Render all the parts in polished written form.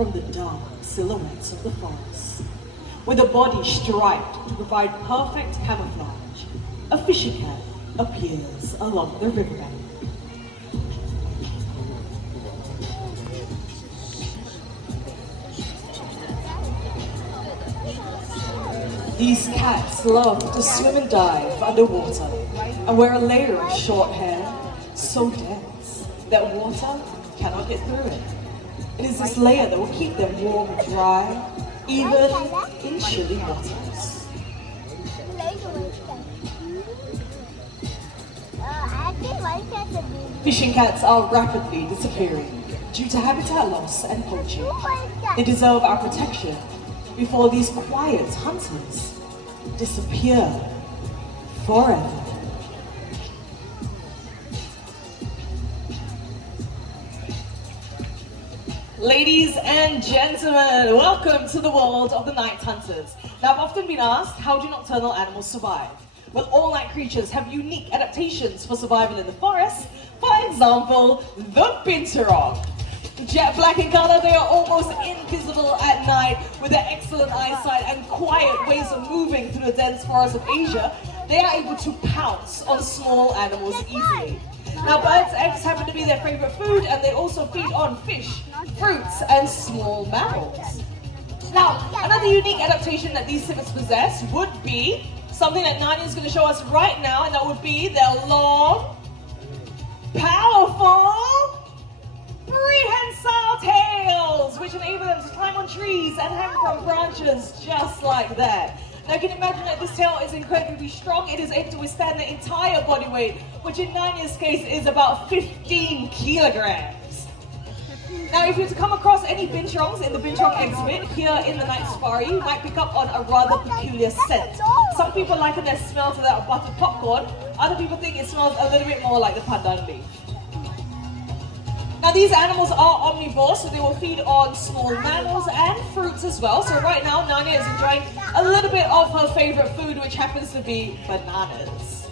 from the dark silhouettes of the forest. With a body striped to provide perfect camouflage, a fisher cat appears along the riverbank. These cats love to swim and dive underwater and wear a layer of short hair so dense that water cannot get through it. It is this layer that will keep them warm and dry, even in chilly waters. Fishing cats are rapidly disappearing due to habitat loss and poaching. They deserve our protection before these quiet hunters disappear forever. Ladies and gentlemen, welcome to the world of the night hunters. Now, I've often been asked, how do nocturnal animals survive? Well, all night creatures have unique adaptations for survival in the forest. For example, the binturong. Jet black in color, they are almost invisible at night with their excellent eyesight and quiet ways of moving through the dense forests of Asia. They are able to pounce on small animals easily. Now, birds' eggs happen to be their favorite food, and they also feed on fish, fruits, and small mammals. Now, another unique adaptation that these civets possess would be something that Nanya is going to show us right now, and that would be their long, powerful, prehensile tails, which enable them to climb on trees and hang from branches just like that. Now you can imagine that this tail is incredibly strong. It is able to withstand the entire body weight, which in Nanya's case is about 15 kilograms. Now if you were to come across any binturongs in the binturong exhibit here in the night safari, you might pick up on a rather peculiar scent. Some people liken their smell to that of buttered popcorn. Other people think it smells a little bit more like the pandan leaf. Now these animals are omnivores, so they will feed on small mammals and fruits as well. So right now, Nanya is enjoying a little bit of her favorite food, which happens to be bananas.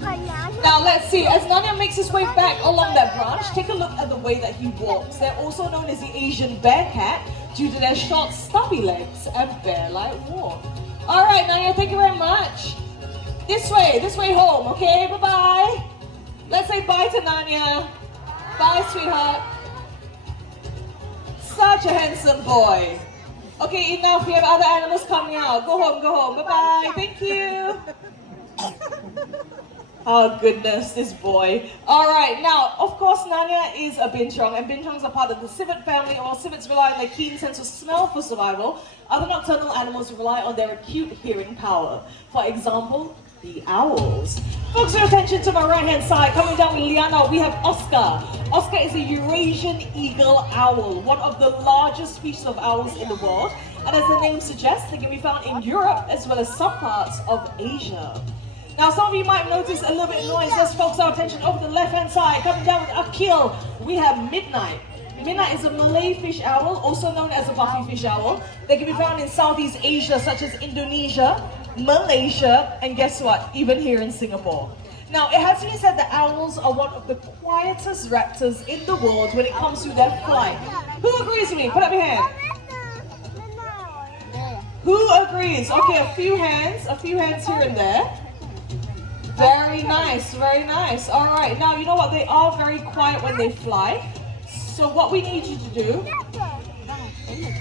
Now let's see, as Nanya makes his way back along that branch, take a look at the way that he walks. They're also known as the Asian bear cat due to their short, stubby legs and bear-like walk. All right, Nanya, thank you very much. This way home, okay? Bye-bye. Let's say bye to Nanya. Bye, sweetheart. Such a handsome boy. Okay, enough. We have other animals coming out. Go home. Bye-bye. Thank you. Oh, goodness, this boy. All right, now, of course, Nanya is a binturong, and binturongs are part of the civet family. While civets rely on their keen sense of smell for survival, other nocturnal animals rely on their acute hearing power. For example, the owls. Focus your attention to my right-hand side. Coming down with Liana, we have Oscar. Oscar is a Eurasian eagle owl, one of the largest species of owls in the world. And as the name suggests, they can be found in Europe as well as some parts of Asia. Now, some of you might notice a little bit of noise. Let's focus our attention over the left-hand side. Coming down with Akil, we have Midnight. Midnight is a Malay fish owl, also known as a buffy fish owl. They can be found in Southeast Asia, such as Indonesia, Malaysia, and guess what? Even here in Singapore. Now, it has to be said that owls are one of the quietest raptors in the world when it comes to their flight. Who agrees with me? Put up your hand. Who agrees? Okay, a few hands here and there. Very nice, very nice. All right, now you know what? They are very quiet when they fly. So what we need you to do.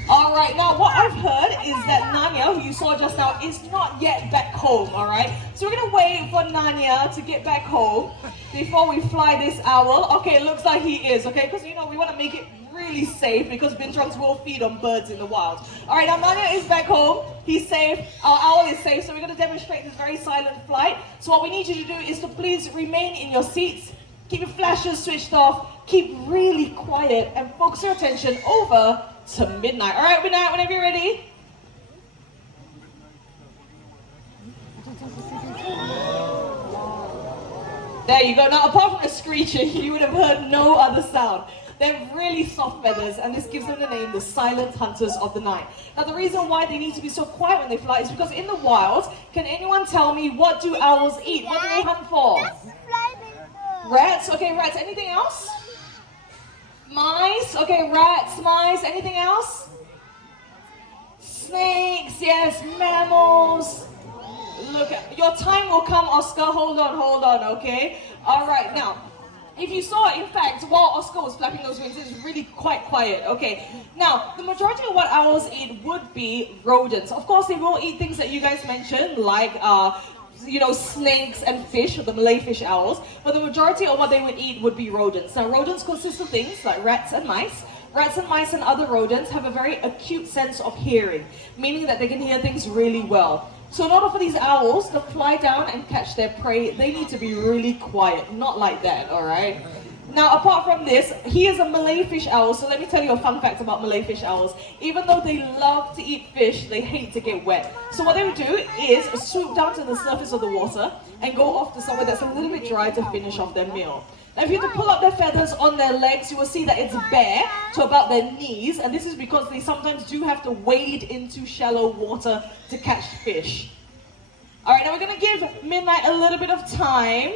All right, now what I've heard is that Nanya, who you saw just now, is not yet back home, all right? So we're gonna wait for Nanya to get back home before we fly this owl. Okay, it looks like he is, okay? Because, you know, we wanna make it really safe because binturongs will feed on birds in the wild. All right, now Nanya is back home. He's safe, our owl is safe, so we're gonna demonstrate this very silent flight. So what we need you to do is to please remain in your seats, keep your flashes switched off, keep really quiet, and focus your attention over to Midnight. All right, Midnight, whenever you're ready. There you go. Now, apart from the screeching, you would have heard no other sound. They have really soft feathers, and this gives them the name the Silent Hunters of the Night. Now, the reason why they need to be so quiet when they fly is because in the wild, can anyone tell me what do owls eat? What do they hunt for? Rats? Okay, rats. Anything else? Mice, okay, rats, mice, anything else? Snakes, yes, mammals. Look, your time will come, Oscar. Hold on, okay? All right, now, if you saw, in fact, while Oscar was flapping those wings, it's really quite quiet, okay? Now, the majority of what owls eat would be rodents. Of course, they will eat things that you guys mentioned, like, snakes and fish, the Malay fish owls, but the majority of what they would eat would be rodents. Now, rodents consist of things like rats and mice. Rats and mice and other rodents have a very acute sense of hearing, meaning that they can hear things really well. So in order for these owls to fly down and catch their prey, they need to be really quiet, not like that, all right? Now, apart from this, he is a Malay fish owl, so let me tell you a fun fact about Malay fish owls. Even though they love to eat fish, they hate to get wet. So what they would do is swoop down to the surface of the water and go off to somewhere that's a little bit dry to finish off their meal. Now, if you were to pull up their feathers on their legs, you will see that it's bare to about their knees, and this is because they sometimes do have to wade into shallow water to catch fish. All right, now we're going to give Midnight a little bit of time.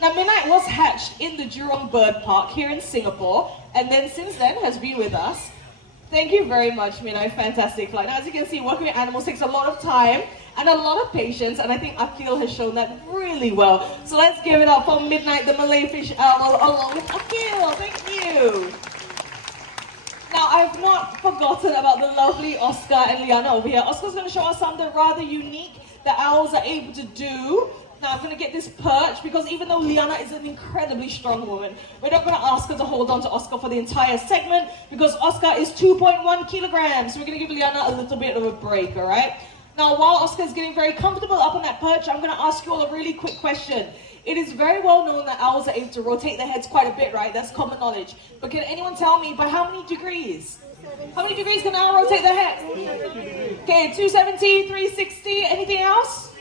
Now, Midnight was hatched in the Jurong Bird Park here in Singapore, and then since then has been with us. Thank you very much, Midnight. Fantastic flight. Now, as you can see, working with animals takes a lot of time and a lot of patience, and I think Akil has shown that really well. So let's give it up for Midnight, the Malay fish owl, along with Akil. Thank you. Now, I've not forgotten about the lovely Oscar and Liana over here. Oscar's going to show us something rather unique that owls are able to do. Now, I'm going to get this perch because even though Liana is an incredibly strong woman, we're not going to ask her to hold on to Oscar for the entire segment because Oscar is 2.1 kilograms. So we're going to give Liana a little bit of a break, all right? Now, while Oscar is getting very comfortable up on that perch, I'm going to ask you all a really quick question. It is very well known that owls are able to rotate their heads quite a bit, right? That's common knowledge. But can anyone tell me by how many degrees? How many degrees can an owl rotate their head? Okay, 270, 360, anything else?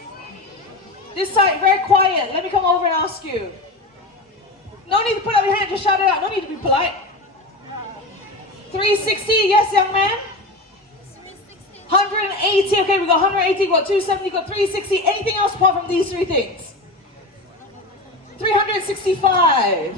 This side, very quiet. Let me come over and ask you. No need to put up your hand, just shout it out. No need to be polite. 360, yes, young man? 180, okay, we got 180, we got 270, we got 360. Anything else apart from these three things? 365.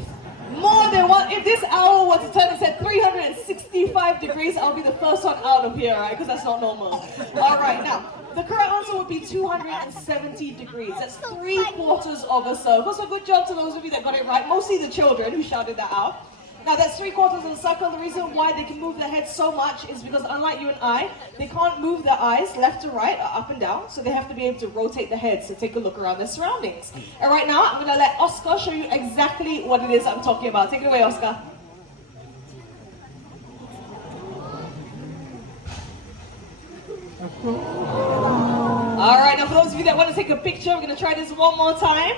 More than one. If this owl was to turn and said 365 degrees, I'll be the first one out of here, right? Because that's not normal. All right, now, the correct answer would be 270 degrees. That's 3/4 of a circle. So good job to those of you that got it right. Mostly the children who shouted that out. Now that's 3/4 of a circle. The reason why they can move their heads so much is because unlike you and I, they can't move their eyes left to right or up and down. So they have to be able to rotate their heads to take a look around their surroundings. And right now, I'm going to let Oscar show you exactly what it is I'm talking about. Take it away, Oscar. All right, now for those of you that want to take a picture, we're going to try this one more time.